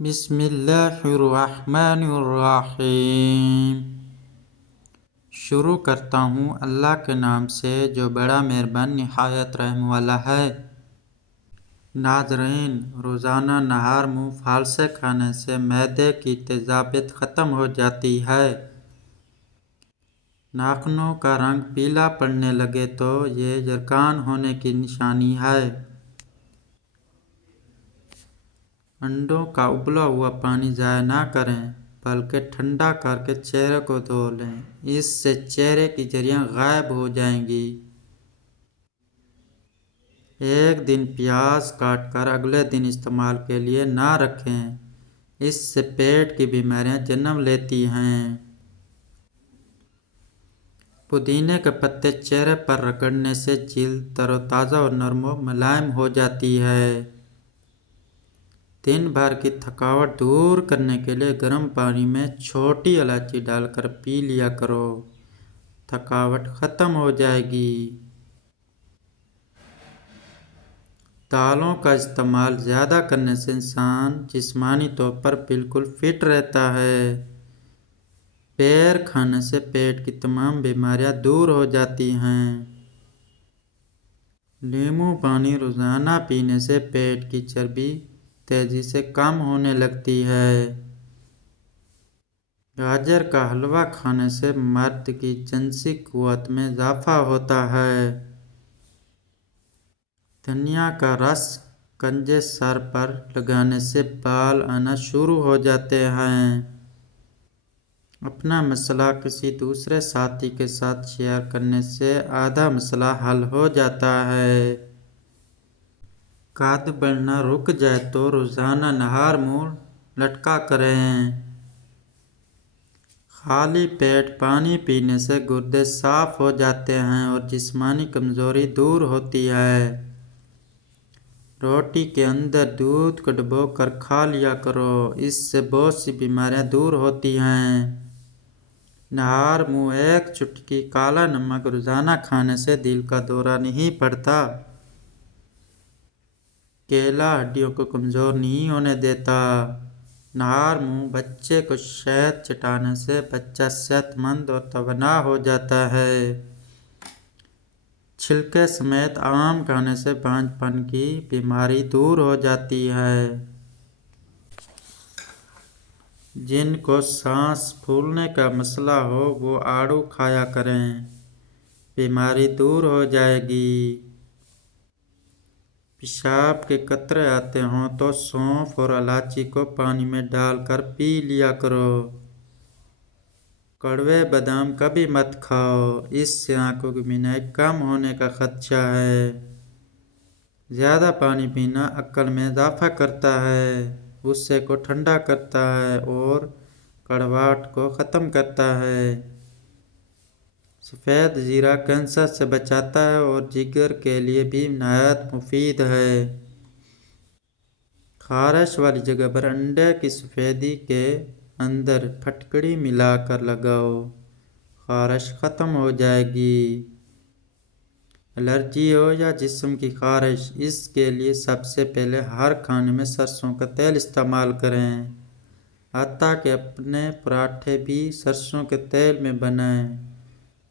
بسم اللہ الرحمن الرحیم۔ شروع کرتا ہوں اللہ کے نام سے جو بڑا مہربان نہایت رحم والا ہے۔ ناظرین، روزانہ نہار منہ پھال سے کھانے سے معدے کی تیزابیت ختم ہو جاتی ہے۔ ناخنوں کا رنگ پیلا پڑنے لگے تو یہ یرقان ہونے کی نشانی ہے۔ انڈوں کا ابلا ہوا پانی ضائع نہ کریں بلکہ ٹھنڈا کر کے چہرے کو دھو لیں، اس سے چہرے کی جھریاں غائب ہو جائیں گی۔ ایک دن پیاز کاٹ کر اگلے دن استعمال کے لیے نہ رکھیں، اس سے پیٹ کی بیماریاں جنم لیتی ہیں۔ پودینے کے پتے چہرے پر رگڑنے سے جلد تر و تازہ اور نرم و ملائم ہو جاتی ہے۔ دن بھر کی تھکاوٹ دور کرنے کے لیے گرم پانی میں چھوٹی الائچی ڈال کر پی لیا کرو، تھکاوٹ ختم ہو جائے گی۔ دالوں کا استعمال زیادہ کرنے سے انسان جسمانی طور پر بالکل فٹ رہتا ہے۔ بیر کھانے سے پیٹ کی تمام بیماریاں دور ہو جاتی ہیں۔ لیموں پانی روزانہ پینے سے پیٹ کی چربی تیزی سے کم ہونے لگتی ہے۔ گاجر کا حلوہ کھانے سے مرد کی جنسی قوت میں اضافہ ہوتا ہے۔ دھنیا کا رس گنجے سر پر لگانے سے بال آنا شروع ہو جاتے ہیں۔ اپنا مسئلہ کسی دوسرے ساتھی کے ساتھ شیئر کرنے سے آدھا مسئلہ حل ہو جاتا ہے۔ قد بڑھنا رک جائے تو روزانہ نہار منہ لٹکا کریں۔ خالی پیٹ پانی پینے سے گردے صاف ہو جاتے ہیں اور جسمانی کمزوری دور ہوتی ہے۔ روٹی کے اندر دودھ کو ڈبو کر کھا لیا کرو، اس سے بہت سی بیماریاں دور ہوتی ہیں۔ نہار منہ ایک چٹکی کالا نمک روزانہ کھانے سے دل کا دورہ نہیں پڑتا۔ کیلا ہڈیوں کو کمزور نہیں ہونے دیتا۔ نہار منہ بچے کو شہد چٹانے سے بچہ صحت مند اور توانا ہو جاتا ہے۔ چھلکے سمیت آم کھانے سے بانجھ پن کی بیماری دور ہو جاتی ہے۔ جن کو سانس پھولنے کا مسئلہ ہو وہ آڑو کھایا کریں، بیماری دور ہو جائے گی۔ پیشاب کے قطرے آتے ہوں تو سونف اور الائچی کو پانی میں ڈال کر پی لیا کرو۔ کڑوے بادام کبھی مت کھاؤ، اس سے آنکھوں کی بینائی کم ہونے کا خدشہ ہے۔ زیادہ پانی پینا عقل میں اضافہ کرتا ہے، غصے کو ٹھنڈا کرتا ہے اور کڑواہٹ کو ختم کرتا ہے۔ سفید زیرہ کینسر سے بچاتا ہے اور جگر کے لیے بھی نہایت مفید ہے۔ خارش والی جگہ پر انڈے کی سفیدی کے اندر پھٹکڑی ملا کر لگاؤ، خارش ختم ہو جائے گی۔ الرجی ہو یا جسم کی خارش، اس کے لیے سب سے پہلے ہر کھانے میں سرسوں کا تیل استعمال کریں، حتیٰ کہ اپنے پراٹھے بھی سرسوں کے تیل میں بنائیں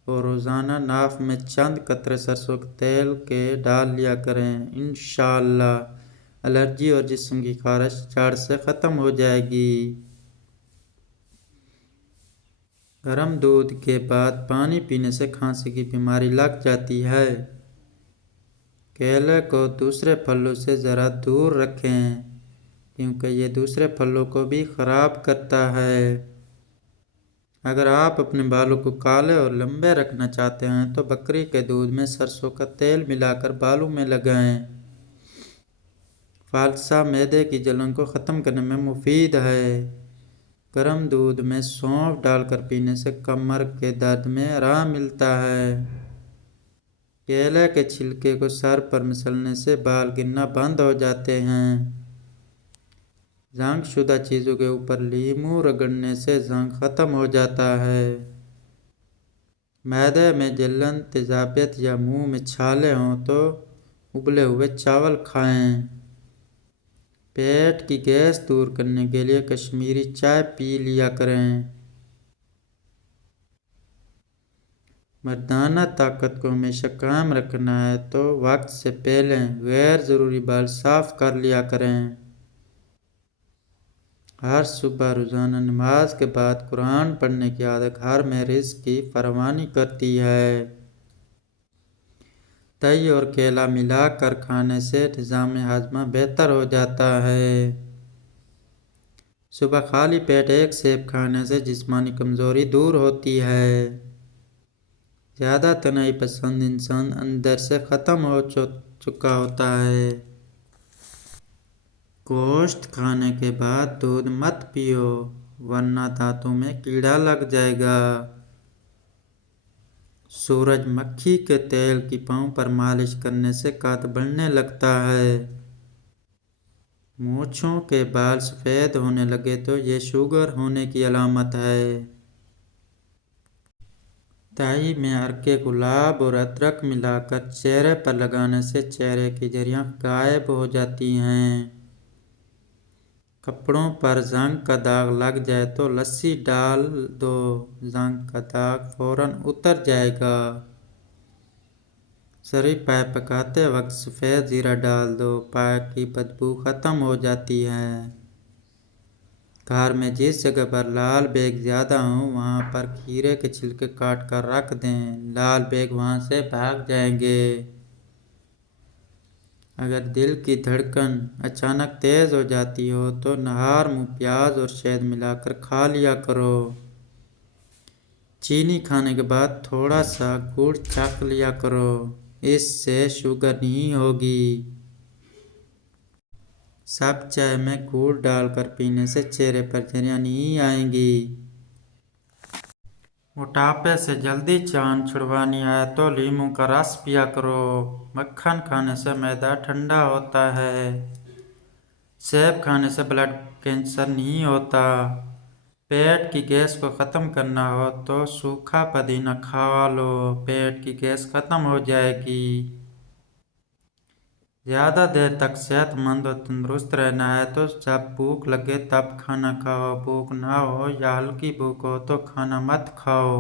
اور روزانہ ناک میں چند قطرے سرسوں کے تیل کے ڈال لیا کریں۔ انشاءاللہ الرجی اور جسم کی خارش جڑ سے ختم ہو جائے گی۔ گرم دودھ کے بعد پانی پینے سے کھانسی کی بیماری لگ جاتی ہے۔ کیلے کو دوسرے پھلوں سے ذرا دور رکھیں کیونکہ یہ دوسرے پھلوں کو بھی خراب کرتا ہے۔ اگر آپ اپنے بالوں کو کالے اور لمبے رکھنا چاہتے ہیں تو بکری کے دودھ میں سرسوں کا تیل ملا کر بالوں میں لگائیں۔ فالسا معدے کی جلن کو ختم کرنے میں مفید ہے۔ گرم دودھ میں سونف ڈال کر پینے سے کمر کے درد میں آرام ملتا ہے۔ کیلے کے چھلکے کو سر پر مسلنے سے بال گرنا بند ہو جاتے ہیں۔ زنگ شدہ چیزوں کے اوپر لیموں رگڑنے سے زنگ ختم ہو جاتا ہے۔ معدے میں جلن، تیزابیت یا منہ میں چھالے ہوں تو ابلے ہوئے چاول کھائیں۔ پیٹ کی گیس دور کرنے کے لیے کشمیری چائے پی لیا کریں۔ مردانہ طاقت کو ہمیشہ قائم رکھنا ہے تو وقت سے پہلے غیر ضروری بال صاف کر لیا کریں۔ ہر صبح روزانہ نماز کے بعد قرآن پڑھنے کی عادت گھر میں رزق کی فراوانی کرتی ہے۔ دہی اور کیلا ملا کر کھانے سے نظام ہاضمہ بہتر ہو جاتا ہے۔ صبح خالی پیٹ ایک سیب کھانے سے جسمانی کمزوری دور ہوتی ہے۔ زیادہ تنہائی پسند انسان اندر سے ختم ہو چکا ہوتا ہے۔ گوشت کھانے کے بعد دودھ مت پیو ورنہ دانتوں میں کیڑا لگ جائے گا۔ سورج مکھی کے تیل کی پاؤں پر مالش کرنے سے قد بڑھنے لگتا ہے۔ مونچھوں کے بال سفید ہونے لگے تو یہ شوگر ہونے کی علامت ہے۔ دہی میں عرق گلاب اور ادرک ملا کر چہرے پر لگانے سے چہرے کی جھریاں غائب ہو جاتی ہیں۔ کپڑوں پر زنگ کا داغ لگ جائے تو لسی ڈال دو، زنگ کا داغ فوراً اتر جائے گا۔ سری پائے پکاتے وقت سفید زیرہ ڈال دو، پائے کی بدبو ختم ہو جاتی ہے۔ گھر میں جس جگہ پر لال بیگ زیادہ ہوں وہاں پر کھیرے کے چھلکے کاٹ کر رکھ دیں، لال بیگ وہاں سے بھاگ جائیں گے۔ اگر دل کی دھڑکن اچانک تیز ہو جاتی ہو تو نہار منہ پیاز اور شہد ملا کر کھا لیا کرو۔ چینی کھانے کے بعد تھوڑا سا گڑ چکھ لیا کرو، اس سے شوگر نہیں ہوگی۔ سب چائے میں گڑ ڈال کر پینے سے چہرے پر جھریاں نہیں آئیں گی۔ موٹاپے سے جلدی جان چھڑوانی ہے تو لیموں کا رس پیا کرو۔ مکھن کھانے سے معدہ ٹھنڈا ہوتا ہے۔ سیب کھانے سے بلڈ کینسر نہیں ہوتا۔ پیٹ کی گیس کو ختم کرنا ہو تو سوکھا پودینہ کھا لو، پیٹ کی گیس ختم ہو جائے گی۔ زیادہ دیر تک صحت مند اور تندرست رہنا ہے تو جب بھوک لگے تب کھانا کھاؤ، بھوک نہ ہو یا ہلکی بھوک ہو تو کھانا مت کھاؤ۔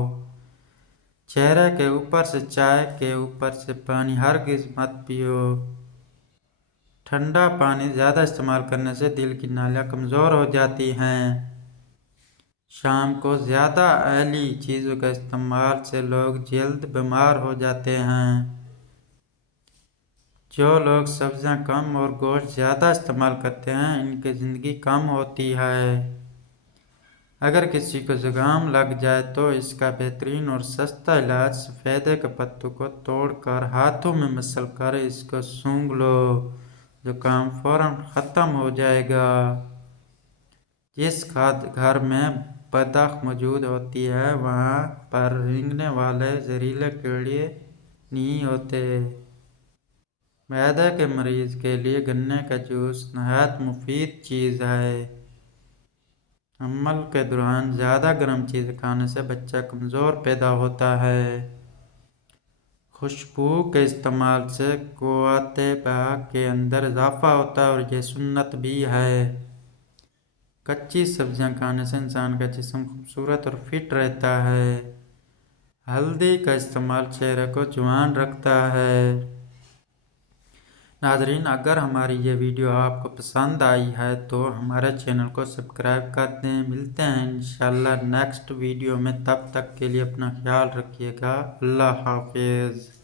چہرے کے اوپر سے چائے کے اوپر سے پانی ہرگز مت پیو۔ ٹھنڈا پانی زیادہ استعمال کرنے سے دل کی نالیاں کمزور ہو جاتی ہیں۔ شام کو زیادہ آئلی چیزوں کے استعمال سے لوگ جلد بیمار ہو جاتے ہیں۔ جو لوگ سبزیاں کم اور گوشت زیادہ استعمال کرتے ہیں ان کی زندگی کم ہوتی ہے۔ اگر کسی کو زکام لگ جائے تو اس کا بہترین اور سستا علاج سفیدے کے پتوں کو توڑ کر ہاتھوں میں مسل کر اس کو سونگھ لو، زکام فوراً ختم ہو جائے گا۔ جس گھر میں بدخ موجود ہوتی ہے وہاں پر رینگنے والے زہریلے کیڑے نہیں ہوتے۔ معدے کے مریض کے لیے گنے کا جوس نہایت مفید چیز ہے۔ حمل کے دوران زیادہ گرم چیزیں کھانے سے بچہ کمزور پیدا ہوتا ہے۔ خوشبو کے استعمال سے قوت بہا کے اندر اضافہ ہوتا ہے اور یہ سنت بھی ہے۔ کچی سبزیاں کھانے سے انسان کا جسم خوبصورت اور فٹ رہتا ہے۔ ہلدی کا استعمال چہرے کو جوان رکھتا ہے۔ ناظرین، اگر ہماری یہ ویڈیو آپ کو پسند آئی ہے تو ہمارے چینل کو سبسکرائب کر دیں۔ ملتے ہیں انشاءاللہ نیکسٹ ویڈیو میں، تب تک کے لیے اپنا خیال رکھیے گا۔ اللہ حافظ۔